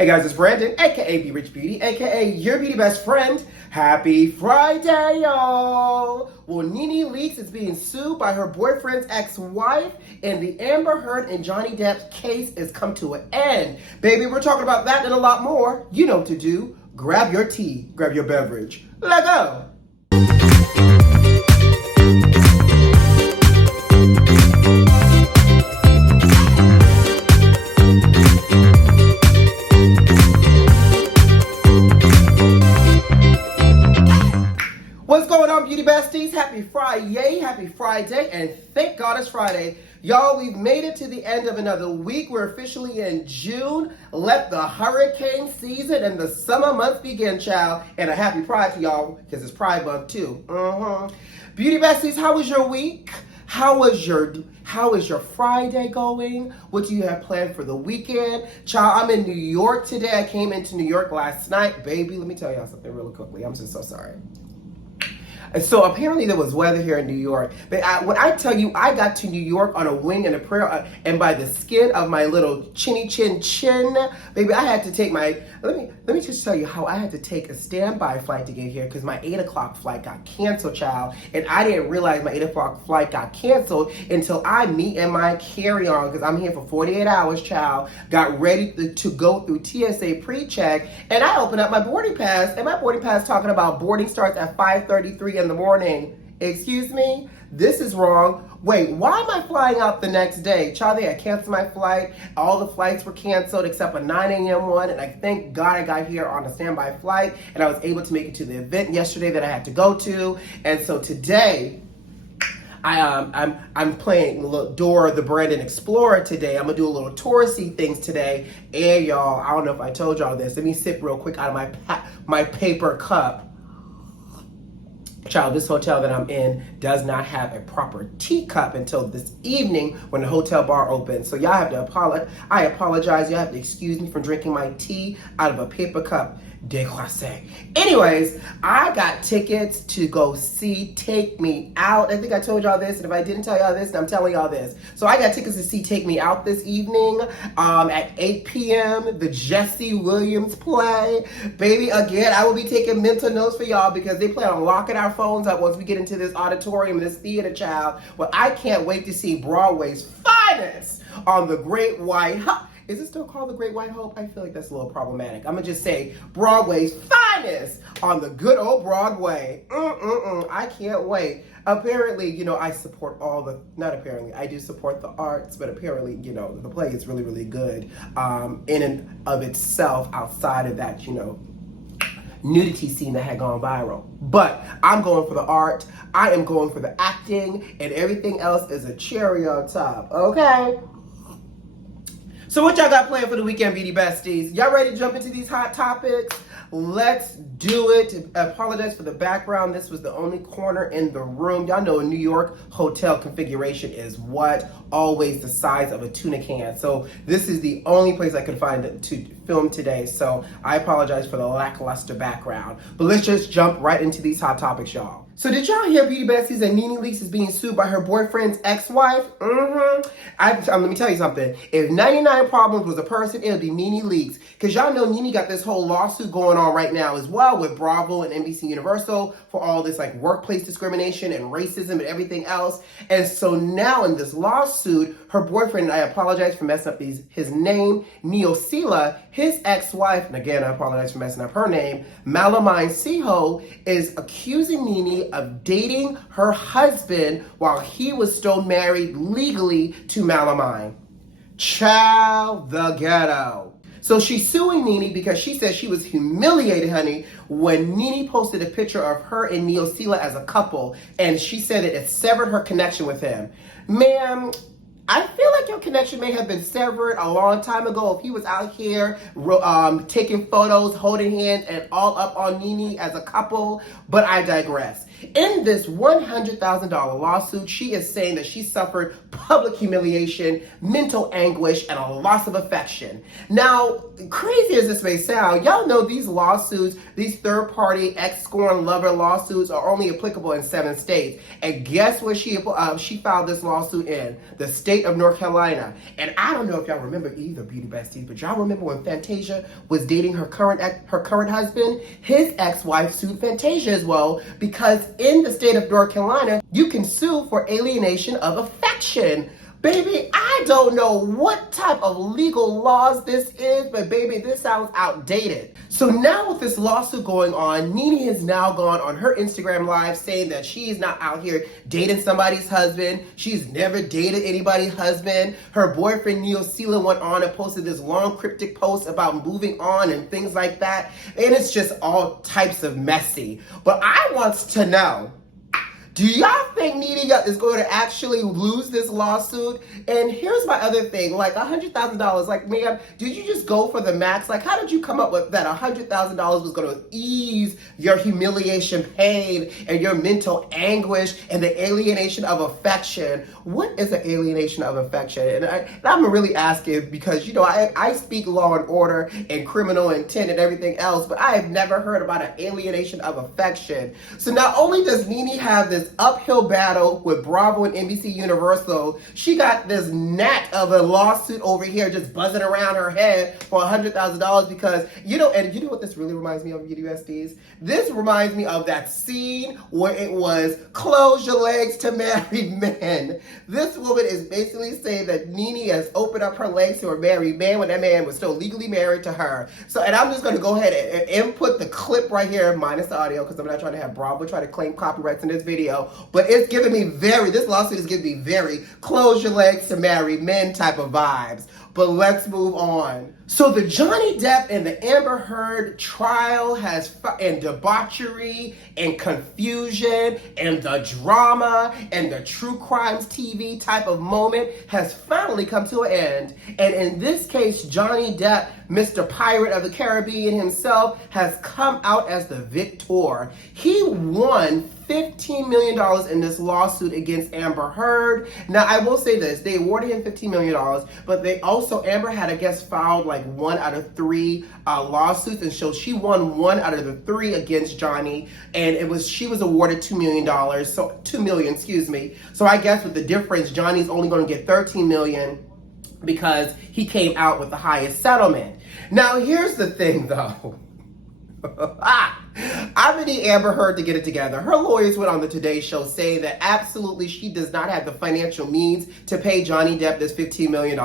Hey guys, it's Brandon, aka B.Rich Beauty, aka your beauty best friend. Happy Friday, y'all! Well, NENE Leakes is being sued by her boyfriend's ex-wife, and the Amber Heard and Johnny Depp case has come to an end. Baby, we're talking about that and a lot more. You know what to do. Grab your tea, grab your beverage. Let go! What's going on, Beauty Besties? Happy Friday, and thank God it's Friday. Y'all, we've made it to the end of another week. We're officially in June. Let the hurricane season and the summer months begin, child. And a happy Pride to y'all, because it's Pride Month too. Beauty Besties, how was your week? How is your Friday going? What do you have planned for the weekend? Child, I'm in New York today. I came into New York last night. Baby, let me tell y'all something really quickly. I'm just so sorry. And so apparently there was weather here in New York. But when I tell you, I got to New York on a wing and a prayer, and by the skin of my little chinny chin, baby, I had to take my, let me just tell you how I had to take a standby flight to get here because my 8 o'clock flight got canceled, child. And I didn't realize my 8 o'clock flight got canceled until me and my carry-on, because I'm here for 48 hours, child, got ready to go through TSA pre-check, and I opened up my boarding pass, and my boarding pass talking about boarding starts at 5:33 in the morning. Excuse me? This is wrong. Wait, why am I flying out the next day? Child, they had canceled my flight. All the flights were canceled except a 9 a.m. one, and I thank God I got here on a standby flight, and I was able to make it to the event yesterday that I had to go to. And so today, I'm playing Dora the Brandon Explorer today. I'm gonna do a little touristy things today. And y'all, I don't know if I told y'all this. Let me sip real quick out of my paper cup. Child, this hotel that I'm in does not have a proper teacup until this evening when the hotel bar opens. So y'all have to apologize. I apologize. Y'all have to excuse me for drinking my tea out of a paper cup. Déclassé. Anyways, I got tickets to go see Take Me Out. I think I told y'all this, and if I didn't tell y'all this, I'm telling y'all this. So I got tickets to see Take Me Out this evening at 8 p.m. The Jesse Williams play. Baby, again, I will be taking mental notes for y'all because they plan on locking our phones up once we get into this auditorium, this theater, child. Well, I can't wait to see Broadway's finest on the Great White Hope. Is it still called the Great White Hope? I feel like that's a little problematic. I'm gonna just say Broadway's finest on the good old Broadway. I can't wait. Apparently, you know, I support not apparently, I do support the arts, but apparently, you know, the play is really, really good in and of itself outside of that, you know, nudity scene that had gone viral. But I'm going for the art, I am going for the acting, and everything else is a cherry on top, okay? So what y'all got planned for the weekend, Beauty Besties? Y'all ready to jump into these hot topics? Let's do it. I apologize for the background. This was the only corner in the room. Y'all know a New York hotel configuration is what? Always the size of a tuna can. So this is the only place I could find to film today. So I apologize for the lackluster background. But let's just jump right into these hot topics, y'all. So did y'all hear, Beauty Besties, that NENE Leakes is being sued by her boyfriend's ex-wife? Let me tell you something. If 99 Problems was a person, it would be NENE Leakes. Because y'all know NENE got this whole lawsuit going on right now as well with Bravo and NBC Universal for all this like workplace discrimination and racism and everything else. And so now in this lawsuit, her boyfriend, and I apologize for messing up his name, Neosila, his ex-wife, and again, I apologize for messing up her name, Malone Lip is accusing NENE of dating her husband while he was still married legally to Malone. Child, the ghetto. So she's suing NENE because she says she was humiliated, honey, when NENE posted a picture of her and Neosila as a couple, and she said that it severed her connection with him. Ma'am, I feel like your connection may have been severed a long time ago if he was out here taking photos, holding hands, and all up on NENE as a couple, but I digress. In this $100,000 lawsuit, she is saying that she suffered public humiliation, mental anguish, and a loss of affection. Now, crazy as this may sound, y'all know these lawsuits, these third-party ex-scorn lover lawsuits are only applicable in 7 states. And guess where she filed this lawsuit in? The state state of North Carolina. And I don't know if y'all remember either, Beauty Besties, but y'all remember when Fantasia was dating her current husband? His ex-wife sued Fantasia as well, because in the state of North Carolina, you can sue for alienation of affection. Baby, I don't know what type of legal laws this is, but baby, this sounds outdated. So now with this lawsuit going on, NENE has now gone on her Instagram live saying that she's not out here dating somebody's husband. She's never dated anybody's husband. Her boyfriend, Neo Celia, went on and posted this long cryptic post about moving on and things like that. And it's just all types of messy. But I want to know, do y'all think NENE is going to actually lose this lawsuit? And here's my other thing, like $100,000, like, ma'am, did you just go for the max? Like, how did you come up with that $100,000 was going to ease your humiliation, pain, and your mental anguish and the alienation of affection? What is the alienation of affection? And I'm really asking because, you know, I speak law and order and criminal intent and everything else, but I have never heard about an alienation of affection. So not only does NENE have this uphill battle with Bravo and NBC Universal, she got this gnat of a lawsuit over here just buzzing around her head for $100,000 because, you know, and you know what this really reminds me of, Beauty Besties? This reminds me of that scene where it was close your legs to married men. This woman is basically saying that NENE has opened up her legs to a married man when that man was still legally married to her. So, and I'm just going to go ahead and input the clip right here, minus the audio, because I'm not trying to have Bravo try to claim copyrights in this video. But it's giving me this lawsuit is giving me very close your legs to married men type of vibes. But let's move on. So the Johnny Depp and the Amber Heard trial and debauchery and confusion and the drama and the true crimes TV type of moment has finally come to an end. And in this case, Johnny Depp, Mr. Pirate of the Caribbean himself, has come out as the victor. He won $15 million in this lawsuit against Amber Heard. Now, I will say this, they awarded him $15 million, but they also, Amber had, I guess, filed like 1 out of 3 lawsuits, and so she won 1 out of the 3 against Johnny, and she was awarded $2 million, so $2 million, excuse me. So I guess with the difference, Johnny's only going to get $13 million because he came out with the highest settlement. Now, here's the thing, though. I need Amber Heard to get it together. Her lawyers went on the Today Show saying that absolutely she does not have the financial means to pay Johnny Depp this $15 million.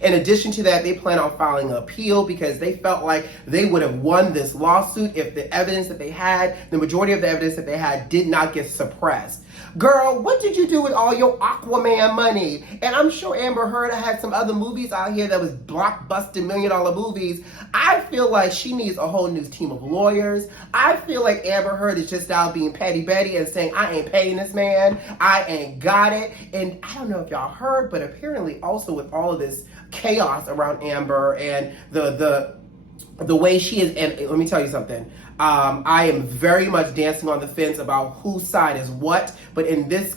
In addition to that, they plan on filing an appeal because they felt like they would have won this lawsuit if the evidence that they had, the majority of the evidence that they had, did not get suppressed. Girl, what did you do with all your Aquaman money? And I'm sure Amber Heard had some other movies out here that was blockbuster $1 million movies. I feel like she needs a whole new team of lawyers. I feel like Amber Heard is just out being Patty Betty and saying, I ain't paying this man. I ain't got it. And I don't know if y'all heard, but apparently also with all of this chaos around Amber and the way she is, and let me tell you something. I am very much dancing on the fence about whose side is what, but in this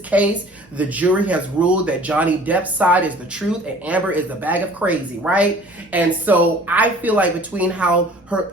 case, the jury has ruled that Johnny Depp's side is the truth and Amber is a bag of crazy, right? And so I feel like between how her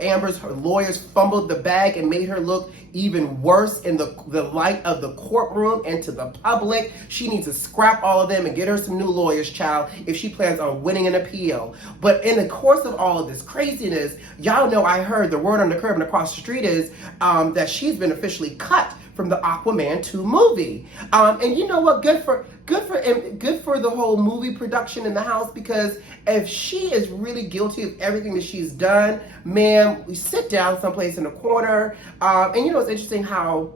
lawyers fumbled the bag and made her look even worse in the light of the courtroom and to the public, she needs to scrap all of them and get her some new lawyers, child, if she plans on winning an appeal. But in the course of all of this craziness, y'all know I heard the word on the curb and across the street is that she's been officially cut from the Aquaman 2 movie. And you know what? Good for the whole movie production in the house, because if she is really guilty of everything that she's done, ma'am, we sit down someplace in a corner. And you know, it's interesting how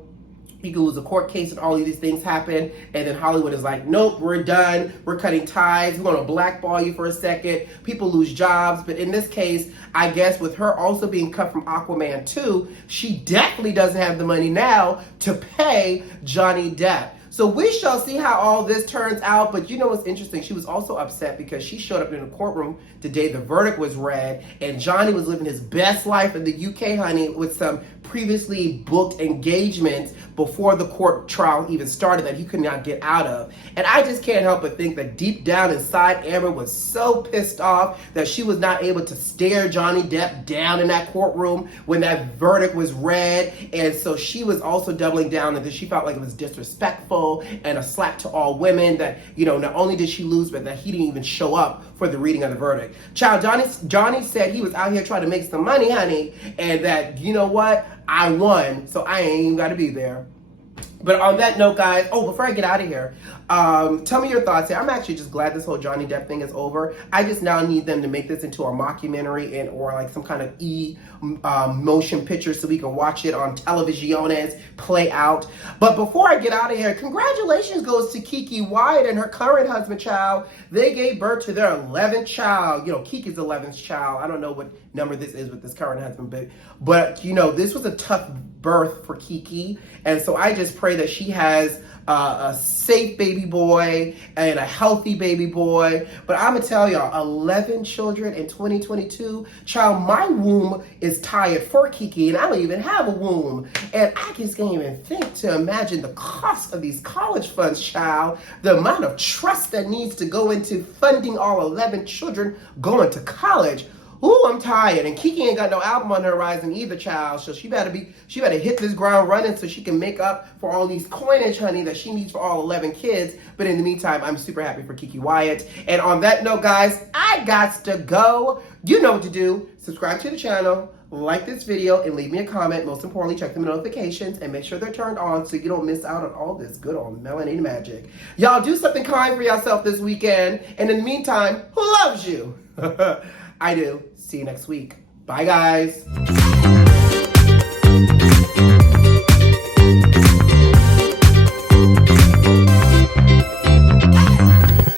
you can lose a court case and all of these things happen, and then Hollywood is like, nope, we're done, we're cutting ties, we're gonna blackball you for a second, people lose jobs. But in this case, I guess with her also being cut from Aquaman 2, she definitely doesn't have the money now to pay Johnny Depp. So we shall see how all this turns out. But you know what's interesting? She was also upset because she showed up in the courtroom the day the verdict was read, and Johnny was living his best life in the UK, honey, with some previously booked engagements before the court trial even started that he could not get out of. And I just can't help but think that deep down inside, Amber was so pissed off that she was not able to stare Johnny Depp down in that courtroom when that verdict was read. And so she was also doubling down that she felt like it was disrespectful disrespectful and a slap to all women that, not only did she lose, but that he didn't even show up for the reading of the verdict. Child, Johnny said he was out here trying to make some money, honey, and that, you know what? I won, so I ain't even got to be there. But on that note, guys, before I get out of here, tell me your thoughts here. I'm actually just glad this whole Johnny Depp thing is over. I just now need them to make this into a mockumentary or like some kind of motion picture so we can watch it on televisiones play out. But before I get out of here, congratulations goes to Kiki Wyatts and her current husband, child. They gave birth to their 11th child. Kiki's 11th child. I don't know what number this is with this current husband, but this was a tough birth for Kiki. And so I just pray that she has a safe baby boy and a healthy baby boy. But I'm gonna tell y'all, 11 children in 2022. Child, my womb is tired for Kiki, and I don't even have a womb. And I just can't even think to imagine the cost of these college funds, child. The amount of trust that needs to go into funding all 11 children going to college. Ooh, I'm tired. And Kiki ain't got no album on the horizon either, child. So she better hit this ground running so she can make up for all these coinage, honey, that she needs for all 11 kids. But in the meantime, I'm super happy for Kiki Wyatts. And on that note, guys, I got to go. You know what to do. Subscribe to the channel, like this video, and leave me a comment. Most importantly, check the notifications and make sure they're turned on so you don't miss out on all this good old melanated magic. Y'all do something kind for yourself this weekend. And in the meantime, who loves you? I do. See you next week. Bye, guys.